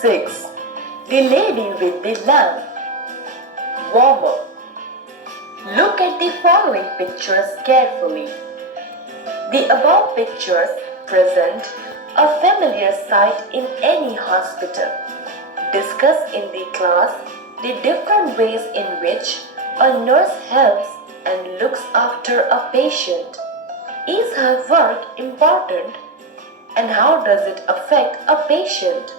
6. The Lady with the Lamp. Warm-up. Look at the following pictures carefully. The above pictures present a familiar sight in any hospital. Discuss in the class the different ways in which a nurse helps and looks after a patient. Is her work important? And how does it affect a patient?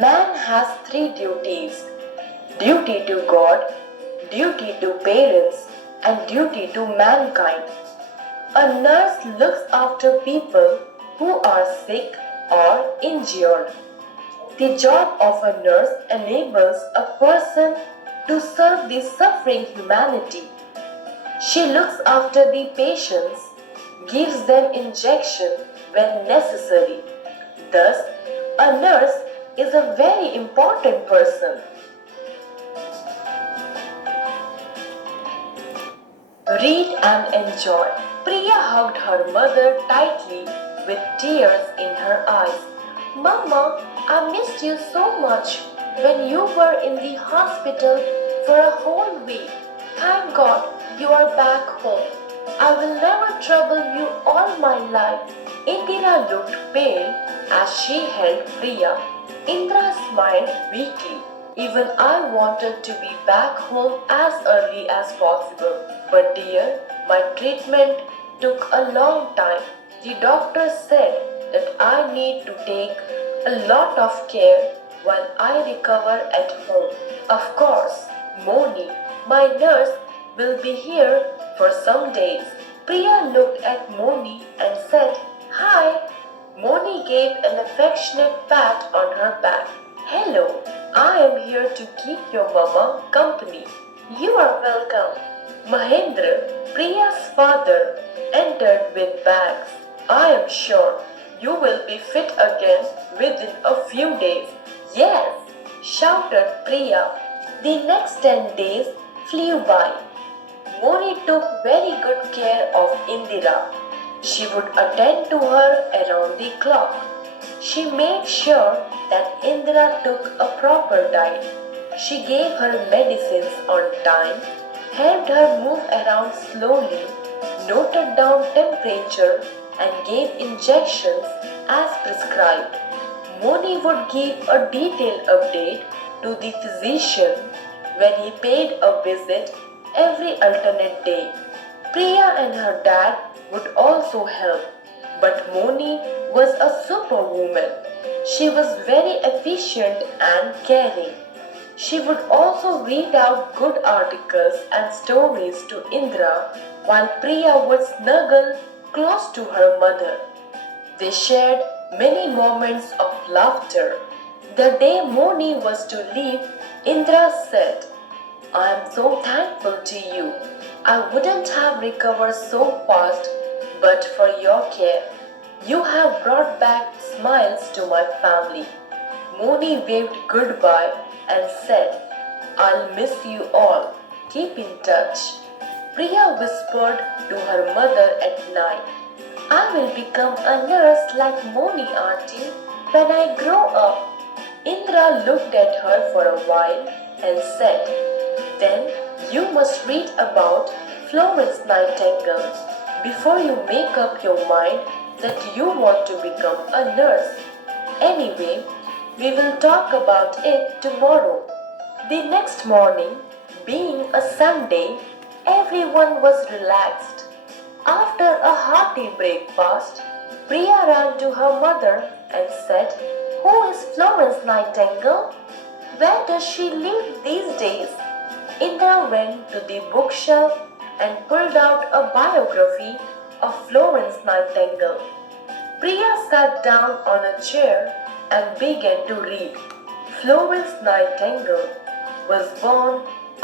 Man has 3 duties: duty to God, duty to parents, and duty to mankind. A nurse looks after people who are sick or injured. The job of a nurse enables a person to serve the suffering humanity. She looks after the patients, gives them injection when necessary. Thus, a nurse is a very important person. Read and enjoy. Priya hugged her mother tightly with tears in her eyes. Mama, I missed you so much when you were in the hospital for a whole week. Thank God you are back home. I will never trouble you all my life. Indira looked pale as she held Priya. Indra smiled weakly. Even I wanted to be back home as early as possible. But dear, my treatment took a long time. The doctor said that I need to take a lot of care while I recover at home. Of course, Moni, my nurse, will be here for some days. Priya looked at Moni and said, "Hi." Moni gave an affectionate pat on her back. "Hello, I am here to keep your mama company." "You are welcome." Mahendra, Priya's father, entered with bags. "I am sure you will be fit again within a few days." "Yes," shouted Priya. The next 10 days flew by. Moni took very good care of Indira. She would attend to her around the clock. She made sure that Indira took a proper diet. She gave her medicines on time, helped her move around slowly, noted down temperature, and gave injections as prescribed. Moni would give a detailed update to the physician when he paid a visit every alternate day. Priya and her dad would also help, but Moni was a superwoman. She was very efficient and caring. She would also read out good articles and stories to Indra while Priya would snuggle close to her mother. They shared many moments of laughter. The day Moni was to leave, Indra said, "I am so thankful to you. I wouldn't have recovered so fast but for your care. You have brought back smiles to my family." Moni waved goodbye and said, "I'll miss you all. Keep in touch." Priya whispered to her mother at night, "I will become a nurse like Moni auntie when I grow up." Indra looked at her for a while and said, "Then you must read about Florence Nightingale before you make up your mind that you want to become a nurse. Anyway, we will talk about it tomorrow." The next morning, being a Sunday, everyone was relaxed. After a hearty breakfast, Priya ran to her mother and said, "Who is Florence Nightingale? Where does she live these days?" Indra went to the bookshelf and pulled out a biography of Florence Nightingale. Priya sat down on a chair and began to read. Florence Nightingale was born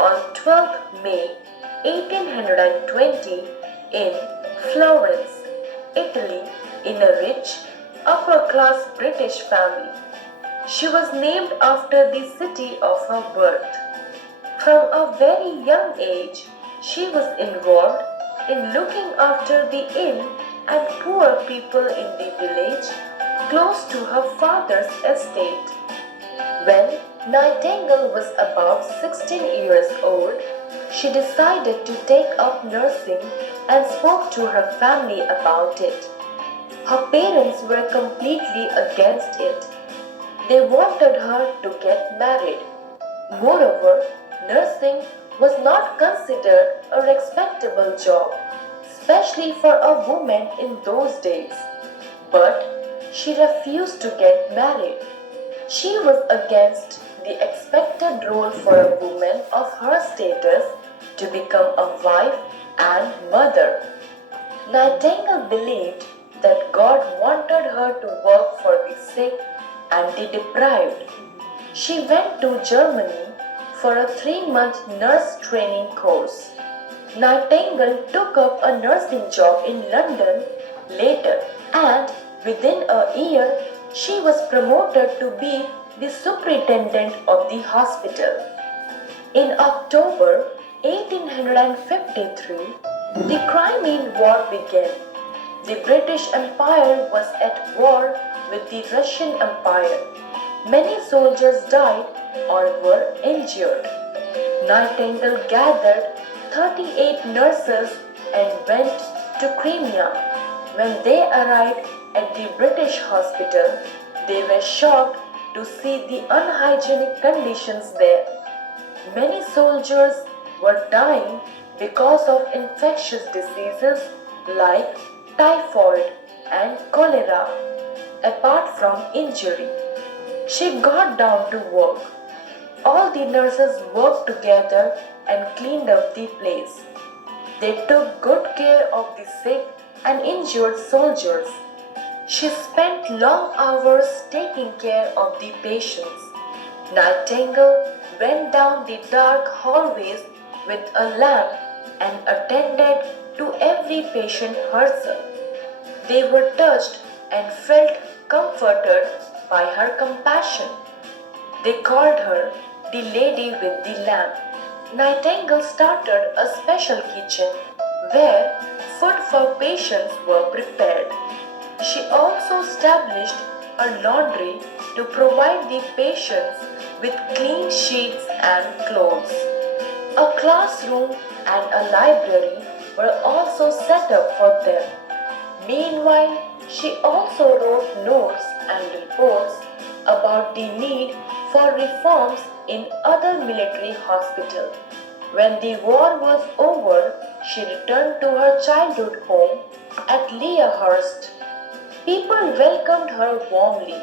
on 12th May 1820 in Florence, Italy, in a rich, upper-class British family. She was named after the city of her birth. From a very young age, she was involved in looking after the ill and poor people in the village close to her father's estate. When Nightingale was about 16 years old, she decided to take up nursing and spoke to her family about it. Her parents were completely against it. They wanted her to get married. Moreover, nursing was not considered a respectable job, especially for a woman in those days. But she refused to get married. She was against the expected role for a woman of her status to become a wife and mother. Nightingale believed that God wanted her to work for the sick and the deprived. She went to Germany for a 3-month nurse training course. Nightingale took up a nursing job in London later, and within a year she was promoted to be the superintendent of the hospital. In October 1853, the Crimean War began. The British Empire was at war with the Russian Empire. Many soldiers died or were injured. Nightingale gathered 38 nurses and went to Crimea. When they arrived at the British hospital, they were shocked to see the unhygienic conditions there. Many soldiers were dying because of infectious diseases like typhoid and cholera, apart from injury. She got down to work. All the nurses worked together and cleaned up the place. They took good care of the sick and injured soldiers. She spent long hours taking care of the patients. Nightingale went down the dark hallways with a lamp and attended to every patient herself. They were touched and felt comforted by her compassion. They called her the lady with the lamp. Nightingale started a special kitchen where food for patients were prepared. She also established a laundry to provide the patients with clean sheets and clothes. A classroom and a library were also set up for them. Meanwhile, she also wrote notes and reports about the need for reforms in other military hospitals. When the war was over, she returned to her childhood home at Leahurst. People welcomed her warmly.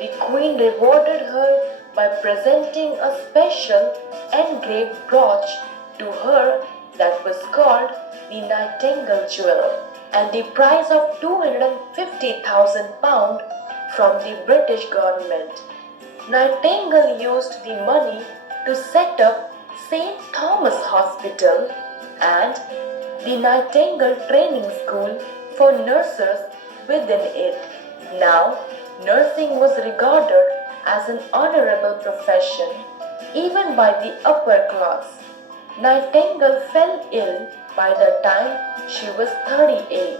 The Queen rewarded her by presenting a special engraved brooch to her that was called the Nightingale Jewel, and the price of £250,000 from the British government. Nightingale used the money to set up St. Thomas Hospital and the Nightingale Training School for nurses within it. Now, nursing was regarded as an honorable profession even by the upper class. Nightingale fell ill by the time she was 38.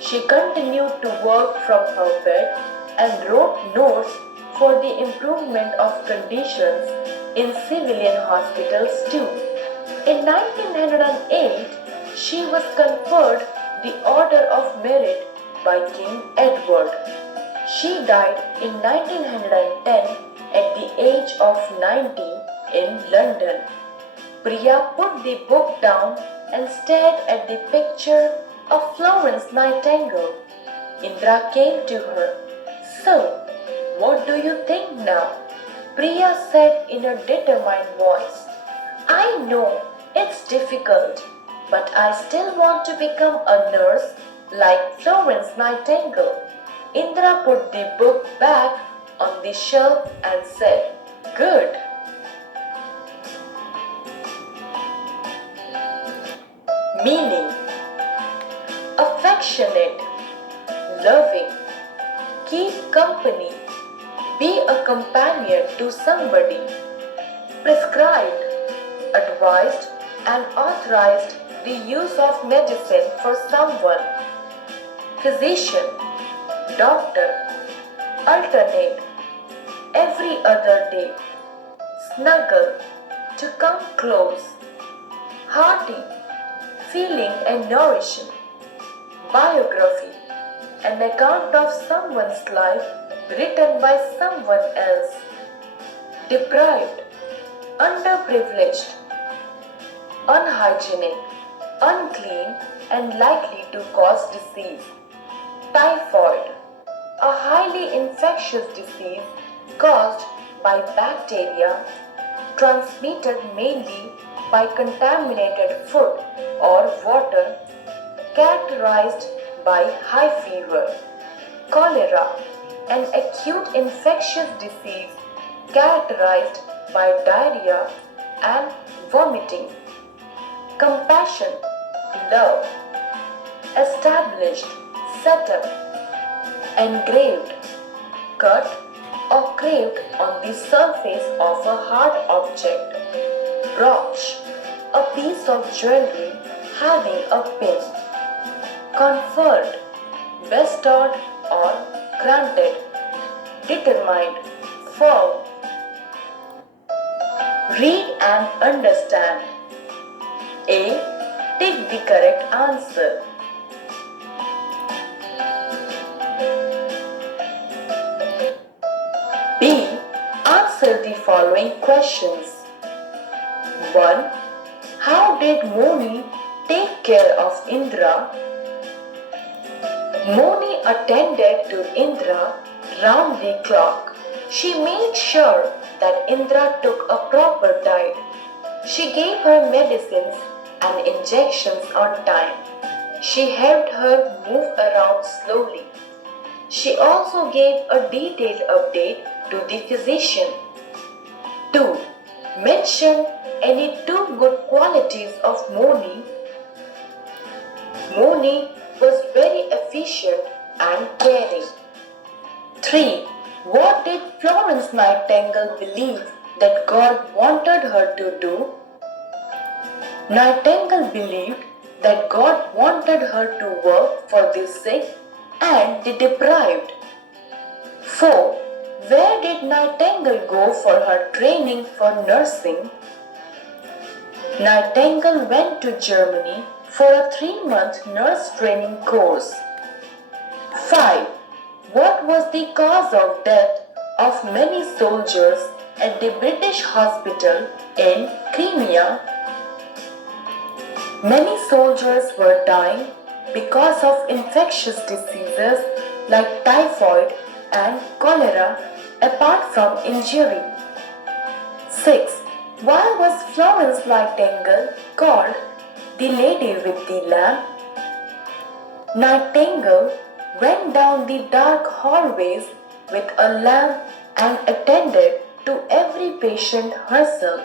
She continued to work from her bed and wrote notes for the improvement of conditions in civilian hospitals too. In 1908, she was conferred the Order of Merit by King Edward. She died in 1910 at the age of 90 in London. Priya put the book down and stared at the picture of Florence Nightingale. Indra came to her. "So, what do you think now?" Priya said in a determined voice. "I know it's difficult, but I still want to become a nurse like Florence Nightingale." Indra put the book back on the shelf and said, "Good." Meaning: affectionate, loving, keep company, be a companion to somebody, prescribed, advised and authorized the use of medicine for someone, physician, doctor, alternate, every other day, snuggle, to come close, hearty, feeling and nourishing, biography, an account of someone's life written by someone else, deprived, underprivileged, unhygienic, unclean and likely to cause disease, typhoid, a highly infectious disease caused by bacteria transmitted mainly by contaminated food or water, characterized by high fever, cholera, an acute infectious disease characterized by diarrhea and vomiting, compassion, love, established, set up, engraved, cut or carved on the surface of a hard object, brooch, a piece of jewelry having a pin, conferred, bestowed or granted, determined, firm. Read and understand. A. Take the correct answer. B. Answer the following questions. 1. How did Moni take care of Indra? Moni attended to Indra round the clock. She made sure that Indra took a proper diet. She gave her medicines and injections on time. She helped her move around slowly. She also gave a detailed update to the physician. 2. Mention any 2 good qualities of Moni. Moni was very efficient and caring. 3. What did Florence Nightingale believe that God wanted her to do? Nightingale believed that God wanted her to work for the sick and the deprived. 4. Where did Nightingale go for her training for nursing? Nightingale went to Germany for a 3-month nurse training course. 5. What was the cause of death of many soldiers at the British hospital in Crimea? Many soldiers were dying because of infectious diseases like typhoid and cholera apart from injury. 6. Why was Florence Nightingale called the Lady with the Lamp? Nightingale went down the dark hallways with a lamp and attended to every patient herself.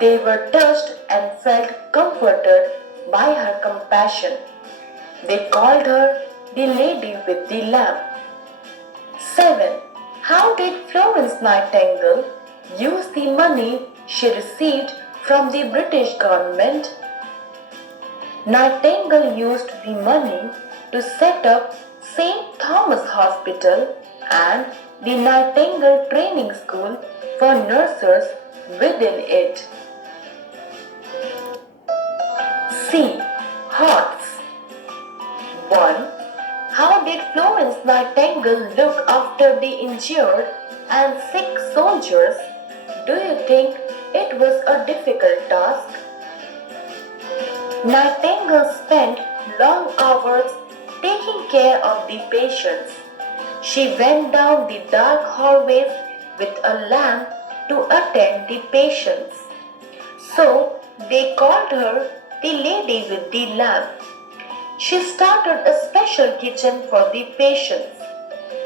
They were touched and felt comforted by her compassion. They called her the Lady with the Lamp. 7. How did Florence Nightingale use the money she received from the British government? Nightingale used the money to set up St. Thomas Hospital and the Nightingale Training School for nurses within it. C. Hearts. 1. How did Florence Nightingale look after the injured and sick soldiers? Do you think it was a difficult task? Nightingale spent long hours taking care of the patients. She went down the dark hallways with a lamp to attend the patients. So they called her the Lady with the Lamp. She started a special kitchen for the patients.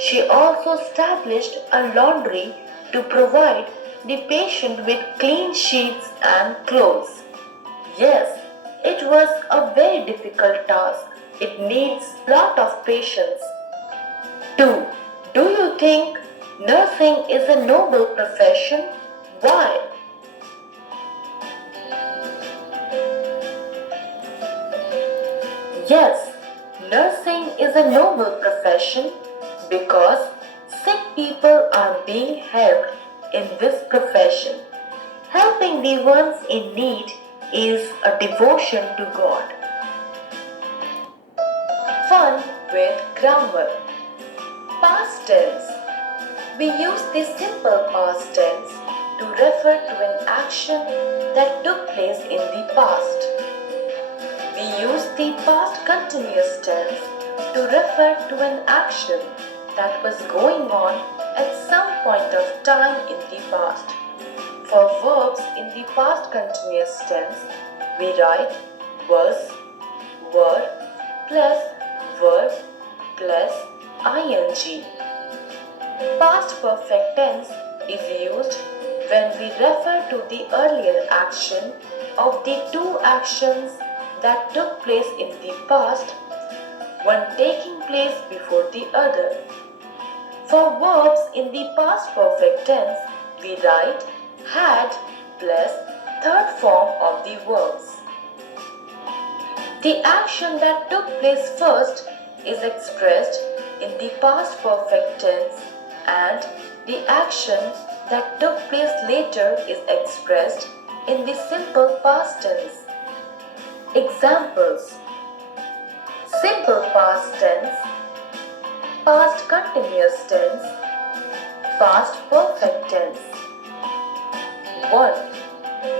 She also established a laundry to provide the patient with clean sheets and clothes. Yes, it was a very difficult task. It needs a lot of patience. 2. Do you think nursing is a noble profession? Why? Yes, nursing is a noble profession because Sick people are being helped in this profession. Helping the ones in need is a devotion to God. Fun with grammar. Past tense. We use the simple past tense to refer to an action that took place in the past. We use the past continuous tense to refer to an action that was going on at some point of time in the past. For verbs in the past continuous tense, we write was, were, plus verb, plus ing. Past perfect tense is used when we refer to the earlier action of the two actions that took place in the past, one taking place before the other. For verbs in the past perfect tense, we write had plus third form of the verbs. The action that took place first is expressed in the past perfect tense and the action that took place later is expressed in the simple past tense. Examples: simple past tense, past continuous tense, past perfect tense. 1.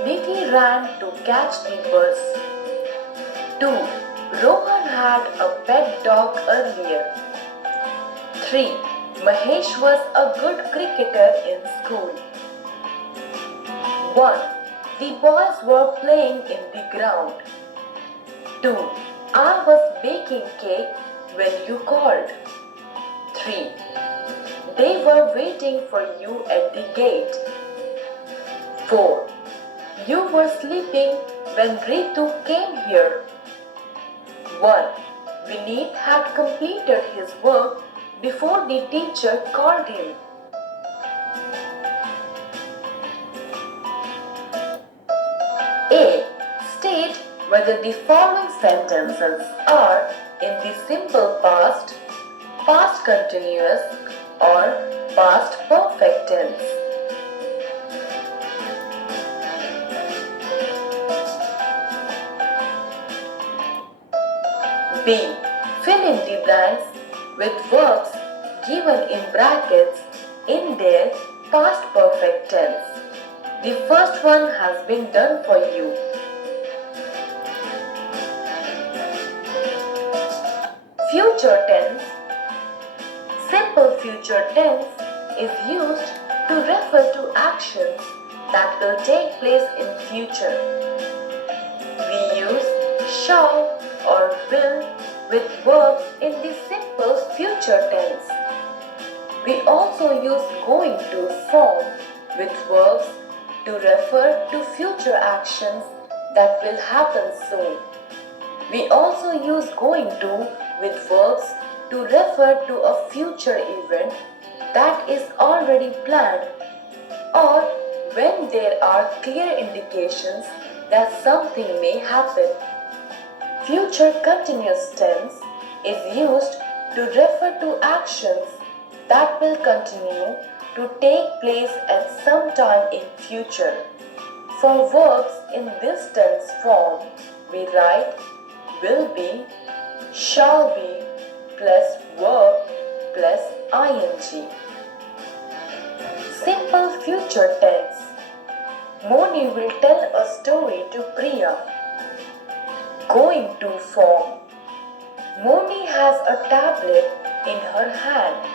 Nidhi ran to catch the bus. 2. Rohan had a pet dog earlier. 3. Mahesh was a good cricketer in school. 1. The boys were playing in the ground. 2. I was baking cake when you called. 3. They were waiting for you at the gate. 4. You were sleeping when Ritu came here. 1. Vineet had completed his work before the teacher called him. A. State whether the following sentences are in the simple past, past continuous, or past perfect tense. B. Fill in the blanks with verbs given in brackets in their past perfect tense. The first one has been done for you. Future tense. Simple future tense is used to refer to actions that will take place in future. We use shall or will with verbs in the simple future tense. We also use going to form with verbs to refer to future actions that will happen soon. We also use going to with verbs to refer to a future event that is already planned or when there are clear indications that something may happen. Future continuous tense is used to refer to actions that will continue to take place at some time in future. For verbs in this tense form, we write will be, shall be, plus verb plus ing. Simple future tense. Moni will tell a story to Priya. Going to form. Moni has a tablet in her hand.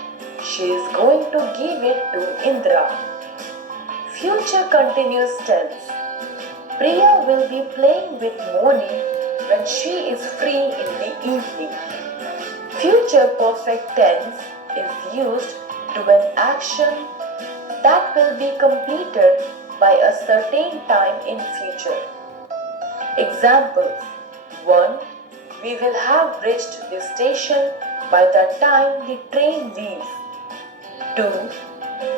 She is going to give it to Indra. Future continuous tense. Priya will be playing with Moni when she is free in the evening. Future perfect tense is used to an action that will be completed by a certain time in future. Examples: 1. We will have reached the station by the time the train leaves. 2.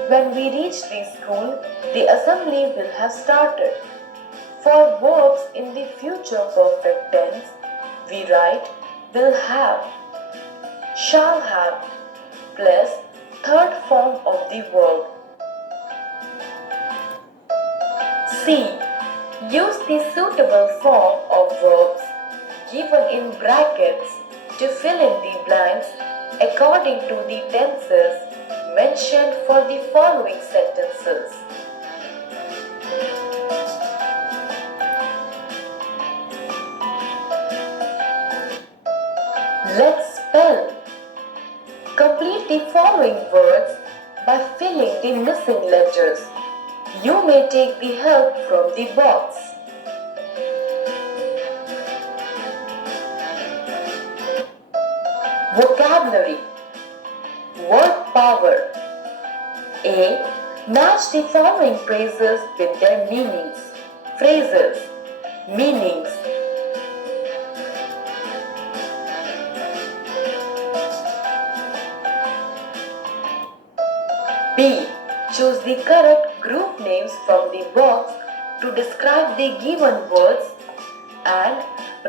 When we reach the school, the assembly will have started. For verbs in the future perfect tense, we write will have, shall have, plus third form of the verb. C. Use the suitable form of verbs given in brackets to fill in the blanks according to the tenses mentioned for the following sentences. Let's spell. Complete the following words by filling the missing letters. You may take the help from the box. Vocabulary. Word power. A. Match the following phrases with their meanings. Phrases. Meanings. B. Choose the correct group names from the box to describe the given words and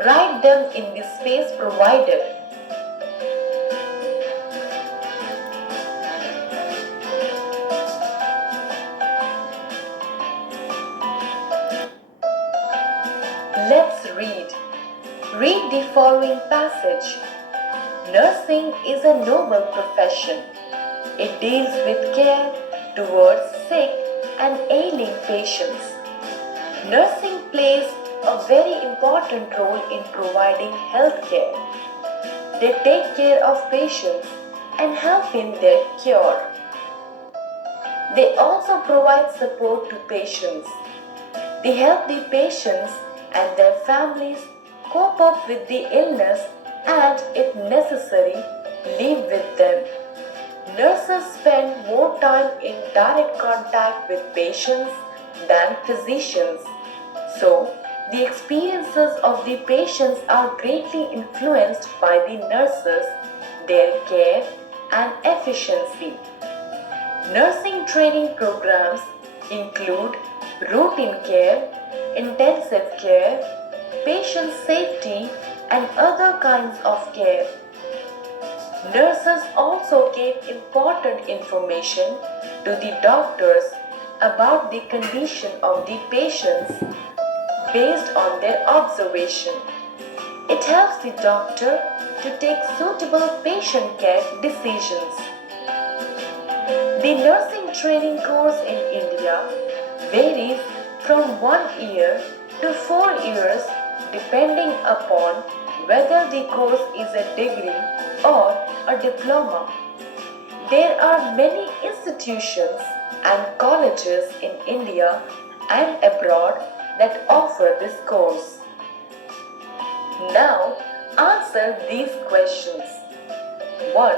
write them in the space provided. Let's read. Read the following passage. Nursing is a noble profession. It deals with care towards sick and ailing patients. Nursing plays a very important role in providing health care. They take care of patients and help in their cure. They also provide support to patients. They help the patients and their families cope up with the illness and, if necessary, live with them. Nurses spend more time in direct contact with patients than physicians. So, the experiences of the patients are greatly influenced by the nurses, their care and efficiency. Nursing training programs include routine care, intensive care, patient safety, and other kinds of care. Nurses also give important information to the doctors about the condition of the patients based on their observation. It helps the doctor to take suitable patient care decisions. The nursing training course in India varies from 1 year to 4 years depending upon whether the course is a degree or a diploma. There are many institutions and colleges in India and abroad that offer this course. Now, answer these questions. 1.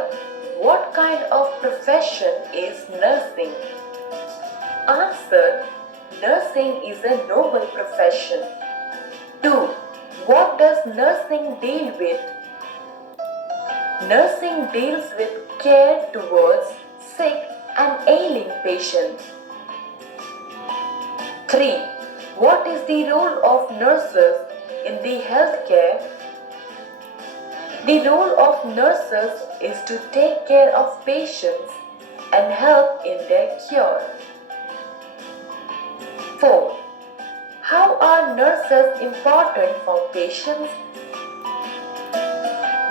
What kind of profession is nursing? Answer. Nursing is a noble profession. 2. What does nursing deal with? Nursing deals with care towards sick and ailing patients. 3. What is the role of nurses in the healthcare? The role of nurses is to take care of patients and help in their cure. 4. How are nurses important for patients?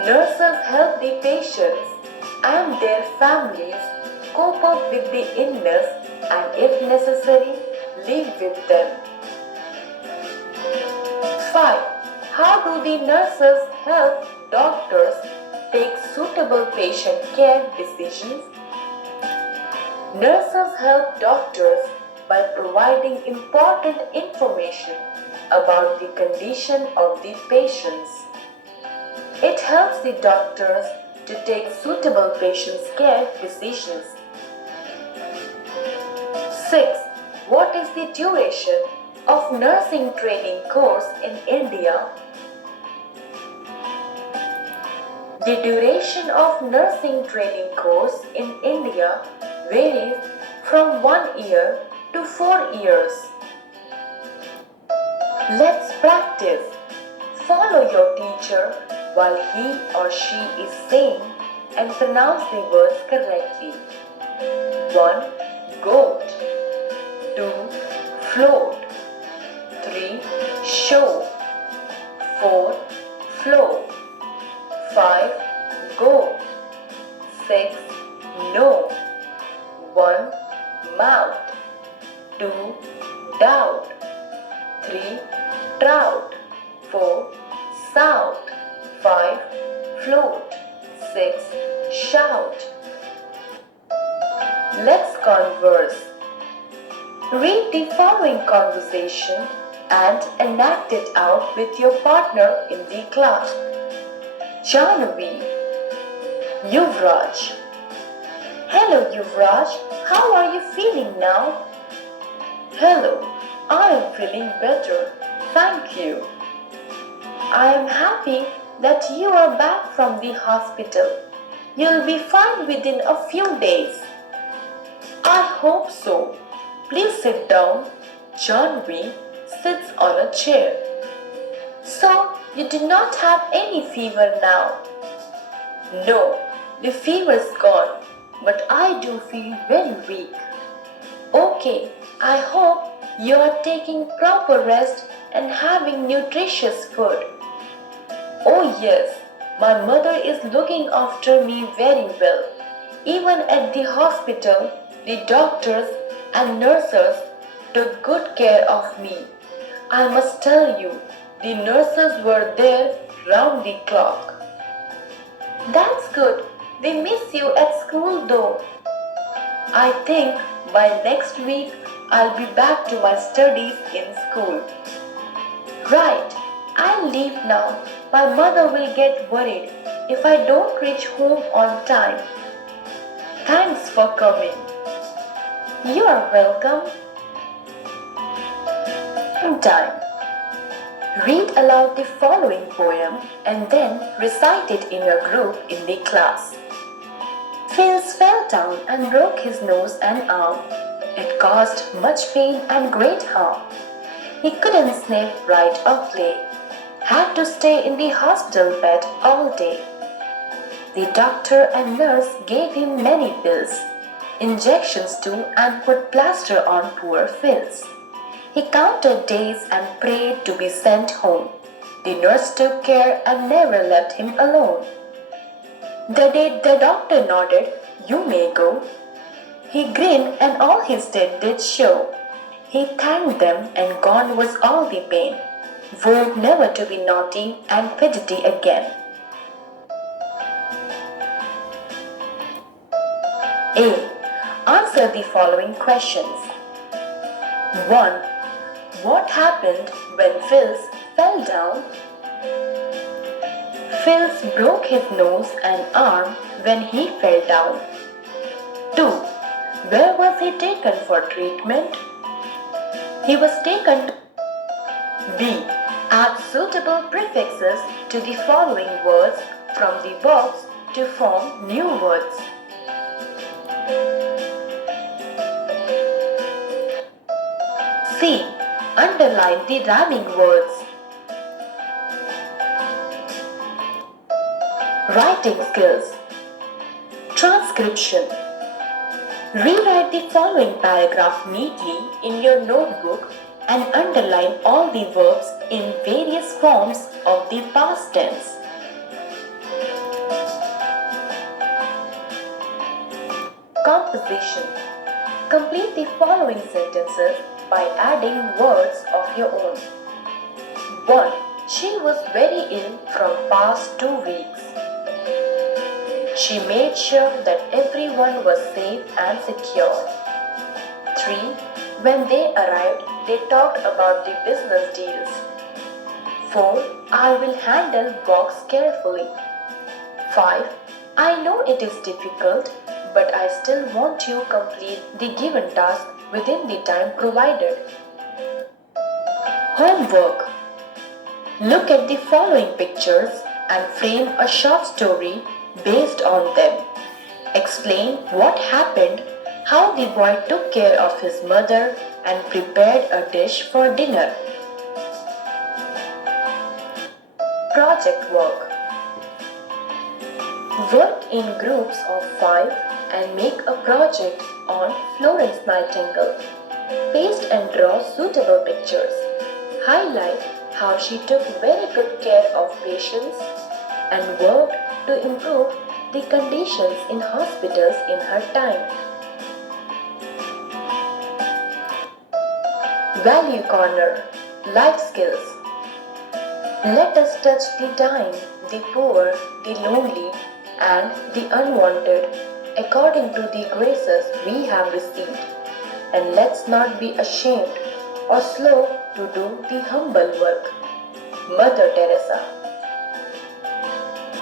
Nurses help the patients and their families cope up with the illness and, if necessary, live with them. 5. How do the nurses help doctors take suitable patient care decisions? Nurses help doctors by providing important information about the condition of the patients. It helps the doctors to take suitable patient care decisions. 6. What is the duration of nursing training course in India? The duration of nursing training course in India varies from 1 year to 4 years. Let's practice. Follow your teacher while he or she is saying and pronounce the words correctly. 1. Goat. 2. Float. 3. Show. 4. Flow. 5. Go. 6. No. 1. Mouth. 2. Doubt. 3. Trout. 4. South. 5. Float. 6. Shout. Let's converse. Read the following conversation and enact it out with your partner in the class. Jahnavi. Yuvraj. Hello Yuvraj, how are you feeling now? Hello, I am feeling better, thank you. I am happy that you are back from the hospital. You'll be fine within a few days. I hope so. Please sit down. Jahnavi sits on a chair. So, you do not have any fever now? No, the fever's gone, but I do feel very weak. Okay, I hope you are taking proper rest and having nutritious food. Oh yes, my mother is looking after me very well. Even at the hospital, the doctors and nurses took good care of me. I must tell you, the nurses were there round the clock. That's good. They miss you at school though. I think by next week I'll be back to my studies in school. Right, I'll leave now. My mother will get worried if I don't reach home on time. Thanks for coming. You are welcome. Time. Read aloud the following poem and then recite it in your group in the class. Phils fell down and broke his nose and arm. It caused much pain and great harm. He couldn't sniff, write or play. Had to stay in the hospital bed all day. The doctor and nurse gave him many pills, injections too, and put plaster on poor Phil's. He counted days and prayed to be sent home. The nurse took care and never left him alone. The day the doctor nodded, "You may go," he grinned and all his teeth did show. He thanked them and gone was all the pain. Vowed never to be naughty and fidgety again. A. Answer the following questions. 1. What happened when Phils fell down? Phils broke his nose and arm when he fell down. 2. Where was he taken for treatment? He was taken to B. Add suitable prefixes to the following words from the box to form new words. C. Underline the rhyming words. Writing skills. Transcription. Rewrite the following paragraph neatly in your notebook and underline all the verbs in various forms of the past tense. Composition. Complete the following sentences by adding words of your own. 1. She was very ill from past 2 weeks. She made sure that everyone was safe and secure. 3. When they arrived, they talked about the business deals. 4. I will handle box carefully. 5. I know it is difficult, but I still want you to complete the given task within the time provided. Homework. Look at the following pictures and frame a short story based on them. Explain what happened, how the boy took care of his mother and prepared a dish for dinner. Project work. Work in groups of 5 and make a project on Florence Nightingale. Paste and draw suitable pictures. Highlight how she took very good care of patients and worked to improve the conditions in hospitals in her time. Value Corner. Life Skills. Let us touch the dying, the poor, the lonely, and the unwanted, according to the graces we have received. And let's not be ashamed or slow to do the humble work. Mother Teresa.